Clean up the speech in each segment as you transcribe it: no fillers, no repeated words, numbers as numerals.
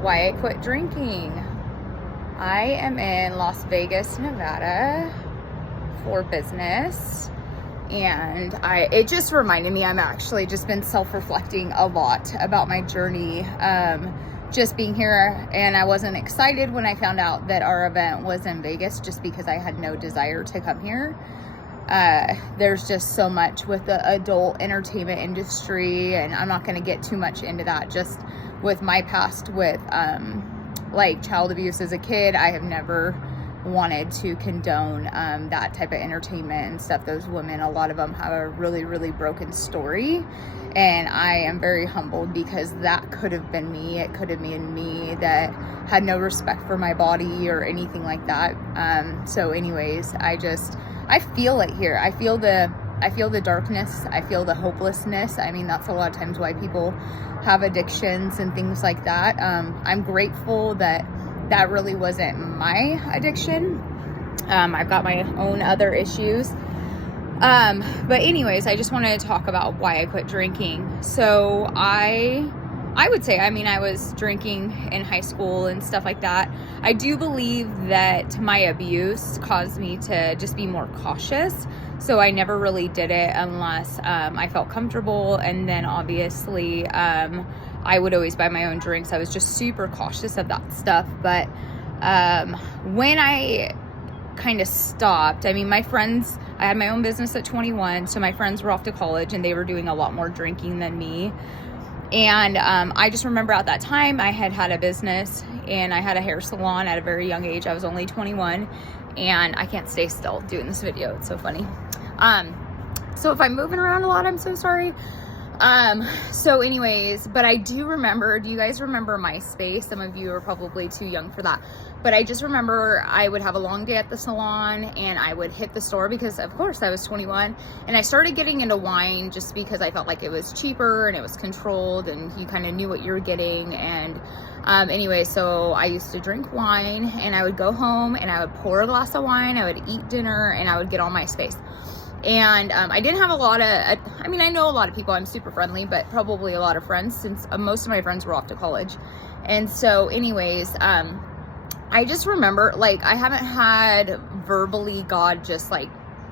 why I quit drinking. I am in Las Vegas, Nevada for business, and it just reminded me, I'm actually just been self-reflecting a lot about my journey, just being here. And I wasn't excited when I found out that our event was in Vegas, just because I had no desire to come here. There's just so much with the adult entertainment industry, and I'm not going to get too much into that. Just with my past with like child abuse as a kid, I have never wanted to condone that type of entertainment and stuff. Those women, a lot of them have a really, really broken story, and I am very humbled because that could have been me. It could have been me that had no respect for my body or anything like that. So anyways, I feel it here. I feel the darkness. I feel the hopelessness. I mean, that's a lot of times why people have addictions and things like that. I'm grateful that really wasn't my addiction. I've got my own other issues. But anyways, I just wanted to talk about why I quit drinking. So I would say, I mean, I was drinking in high school and stuff like that. I do believe that my abuse caused me to just be more cautious. So I never really did it unless I felt comfortable. And then obviously I would always buy my own drinks. I was just super cautious of that stuff. But when I kind of stopped, I mean, my friends, I had my own business at 21. So my friends were off to college and they were doing a lot more drinking than me. And I just remember at that time I had a business and I had a hair salon at a very young age. I was only 21, and I can't stay still doing this video. It's so funny. So if I'm moving around a lot, I'm so sorry. So anyways, but I do remember, do you guys remember MySpace? Some of you are probably too young for that, but I just remember I would have a long day at the salon and I would hit the store because of course I was 21, and I started getting into wine just because I felt like it was cheaper and it was controlled and you kind of knew what you were getting. And anyway, so I used to drink wine and I would go home and I would pour a glass of wine, I would eat dinner, and I would get on MySpace. And I didn't have a lot of, I mean, I know a lot of people, I'm super friendly, but probably a lot of friends since most of my friends were off to college. And so anyways, I just remember, like, I haven't had verbally God just like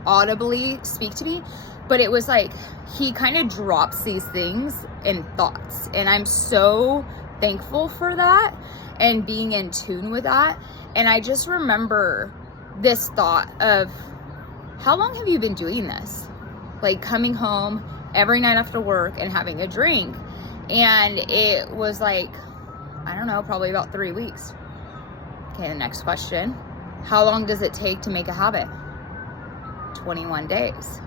audibly speak to me, but it was like he kind of drops these things in thoughts, and I'm so thankful for that and being in tune with that. And I just remember this thought of, how long have you been doing this? Like coming home every night after work and having a drink. And it was like, I don't know, probably about 3 weeks. Okay, the next question. How long does it take to make a habit? 21 days.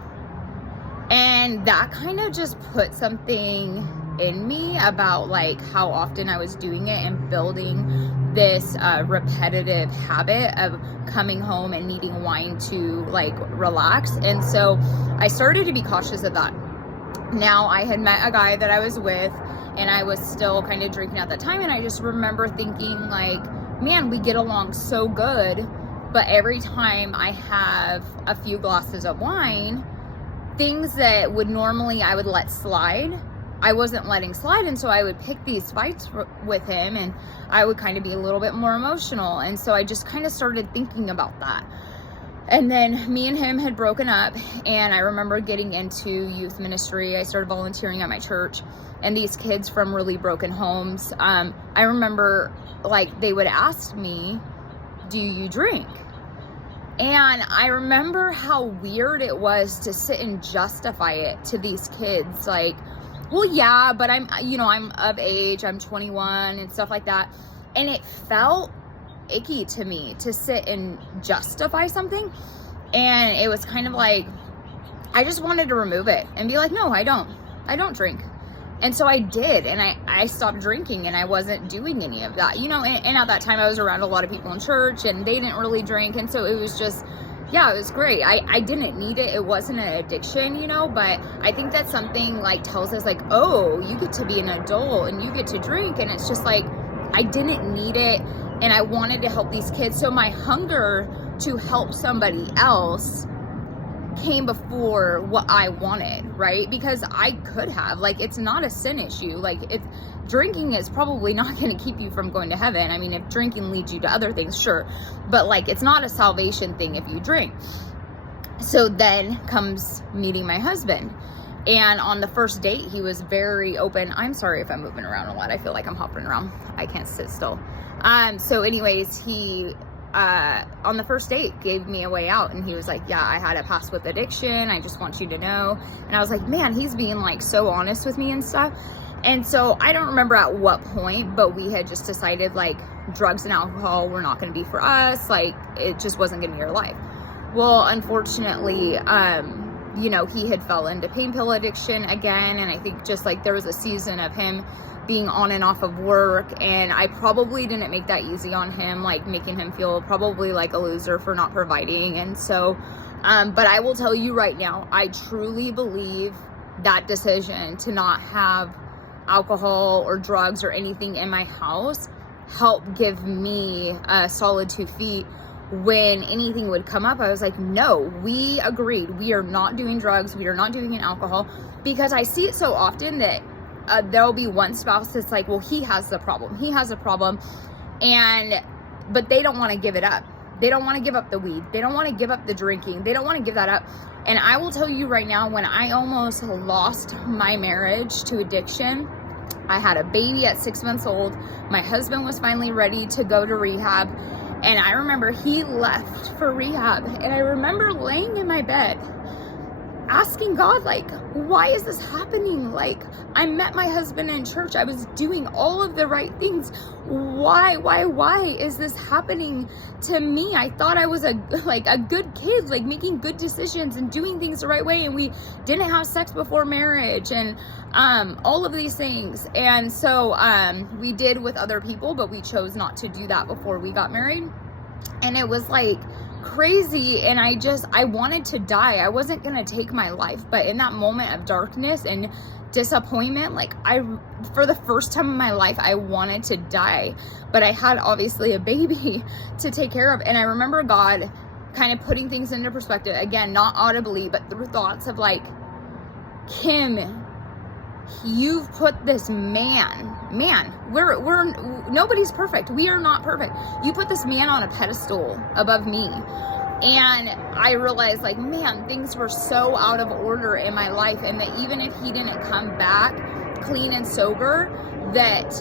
And that kind of just put something in me about like how often I was doing it and building this repetitive habit of coming home and needing wine to like relax. And so I started to be cautious of that. Now I had met a guy that I was with and I was still kind of drinking at the time, and I just remember thinking like, man, we get along so good, but every time I have a few glasses of wine, things that would normally I would let slide, I wasn't letting slide. And so I would pick these fights with him, and I would kind of be a little bit more emotional. And so I just kind of started thinking about that. And then me and him had broken up, and I remember getting into youth ministry. I started volunteering at my church, and these kids from really broken homes, I remember like they would ask me, do you drink? And I remember how weird it was to sit and justify it to these kids. Like, well, yeah, but I'm of age, I'm 21 and stuff like that. And it felt icky to me to sit and justify something. And it was kind of like, I just wanted to remove it and be like, no, I don't drink. And so I did, and I stopped drinking, and I wasn't doing any of that, and at that time I was around a lot of people in church and they didn't really drink. And so it was just, yeah, it was great. I didn't need it. It wasn't an addiction, but I think that's something like tells us like, oh, you get to be an adult and you get to drink. And it's just like, I didn't need it, and I wanted to help these kids. So my hunger to help somebody else came before what I wanted, right? Because I could have, like, it's not a sin issue. Like, if drinking is probably not going to keep you from going to heaven. I mean, if drinking leads you to other things, sure. But like, it's not a salvation thing if you drink. So then comes meeting my husband. And on the first date, he was very open. I'm sorry if I'm moving around a lot. I feel like I'm hopping around. I can't sit still. So anyways, he, on the first date gave me a way out, and he was like, yeah, I had a past with addiction. I just want you to know. And I was like, man, he's being like so honest with me and stuff. And so I don't remember at what point, but we had just decided like drugs and alcohol were not going to be for us. Like, it just wasn't going to be our life. Well, unfortunately, you know, he had fell into pain pill addiction again. And I think just like there was a season of him being on and off of work, and I probably didn't make that easy on him, like making him feel probably like a loser for not providing. And so, but I will tell you right now, I truly believe that decision to not have alcohol or drugs or anything in my house helped give me a solid 2 feet. When anything would come up, I was like, no, we agreed. We are not doing drugs. We are not doing alcohol, because I see it so often that there'll be one spouse that's like, well, he has the problem. He has a problem. But they don't want to give it up. They don't want to give up the weed. They don't want to give up the drinking. They don't want to give that up. And I will tell you right now, when I almost lost my marriage to addiction, I had a baby at 6 months old. My husband was finally ready to go to rehab. And I remember he left for rehab. And I remember laying in my bed asking God, like, why is this happening? Like, I met my husband in church. I was doing all of the right things. Why is this happening to me? I thought I was a good kid, like making good decisions and doing things the right way. And we didn't have sex before marriage and all of these things. And so we did with other people, but we chose not to do that before we got married. And it was like crazy, and I wanted to die. I wasn't gonna take my life, but in that moment of darkness and disappointment, like for the first time in my life, I wanted to die. But I had obviously a baby to take care of, and I remember God kind of putting things into perspective again, not audibly, but through thoughts of like, Kim, you've put this man, we're nobody's perfect. We are not perfect. You put this man on a pedestal above me. And I realized, like, man, things were so out of order in my life, and that even if he didn't come back clean and sober, that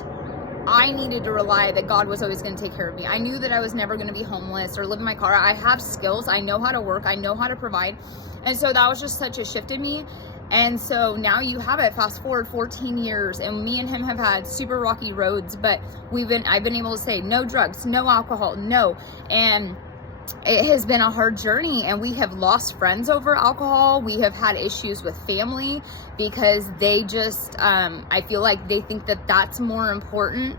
I needed to rely that God was always going to take care of me. I knew that I was never going to be homeless or live in my car. I have skills. I know how to work. I know how to provide. And so that was just such a shift in me. And so now you have it, fast forward 14 years, and me and him have had super rocky roads, but I've been able to say no drugs, no alcohol, no. And it has been a hard journey, and we have lost friends over alcohol. We have had issues with family because they just, I feel like they think that that's more important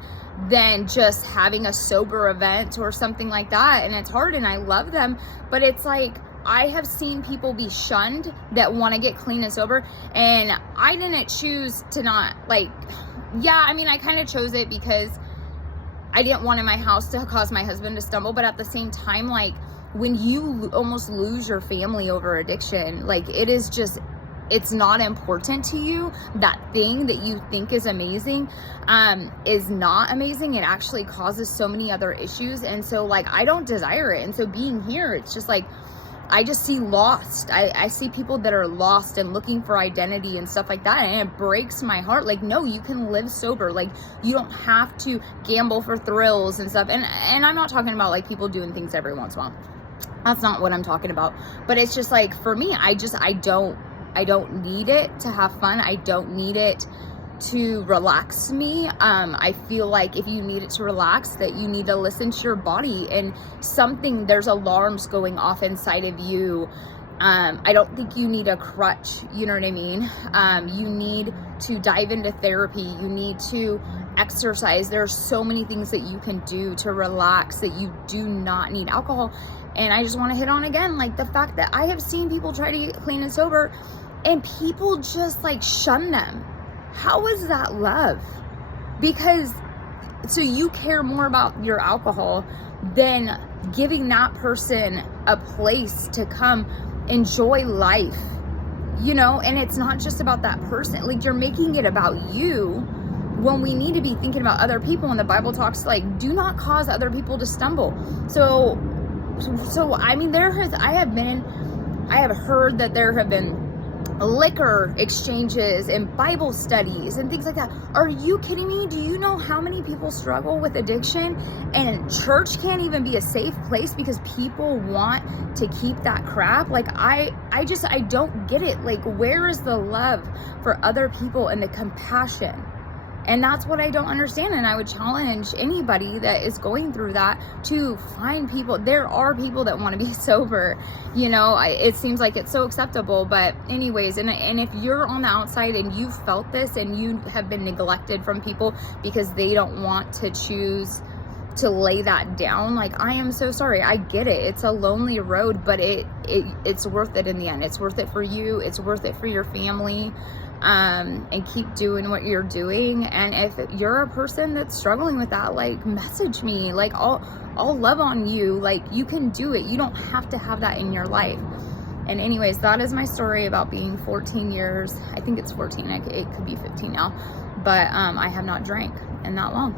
than just having a sober event or something like that. And it's hard, and I love them, but it's like, I have seen people be shunned that want to get clean and sober, and I didn't choose to not, like, yeah, I mean, I kind of chose it because I didn't want in my house to cause my husband to stumble, but at the same time, like, when you almost lose your family over addiction, like, it is just, it's not important to you. That thing that you think is amazing is not amazing. It actually causes so many other issues, and so, like, I don't desire it. And so being here, it's just like, I just see lost. I see people that are lost and looking for identity and stuff like that. And it breaks my heart. Like, no, you can live sober. Like, you don't have to gamble for thrills and stuff. And I'm not talking about like people doing things every once in a while. That's not what I'm talking about. But it's just like, for me, I don't need it to have fun. I don't need it to relax me. I feel like if you need it to relax, that you need to listen to your body, and there's alarms going off inside of you. I don't think you need a crutch, you know what I mean? You need to dive into therapy. You need to exercise. There's so many things that you can do to relax, that you do not need alcohol. And I just want to hit on again, like, the fact that I have seen people try to get clean and sober, and people just like shun them. How is that love? Because, so you care more about your alcohol than giving that person a place to come enjoy life, you know? And it's not just about that person. Like, you're making it about you when we need to be thinking about other people. And the Bible talks like, do not cause other people to stumble. So I mean, I have heard that there have been liquor exchanges and Bible studies and things like that. Are you kidding me? Do you know how many people struggle with addiction, and church can't even be a safe place because people want to keep that crap? Like, I don't get it. Like, where is the love for other people and the compassion? And that's what I don't understand. And I would challenge anybody that is going through that to find people. There are people that want to be sober, you know. It seems like it's so acceptable, but anyways, and if you're on the outside and you've felt this and you have been neglected from people because they don't want to choose to lay that down, like, I am so sorry. I get it. It's a lonely road, but it's worth it in the end. It's worth it for you. It's worth it for your family. And keep doing what you're doing. And if you're a person that's struggling with that, like, message me. Like, I'll love on you. Like, you can do it. You don't have to have that in your life. And anyways, that is my story about being 14 years. I think it's 14. It could be 15 now. But I have not drank in that long.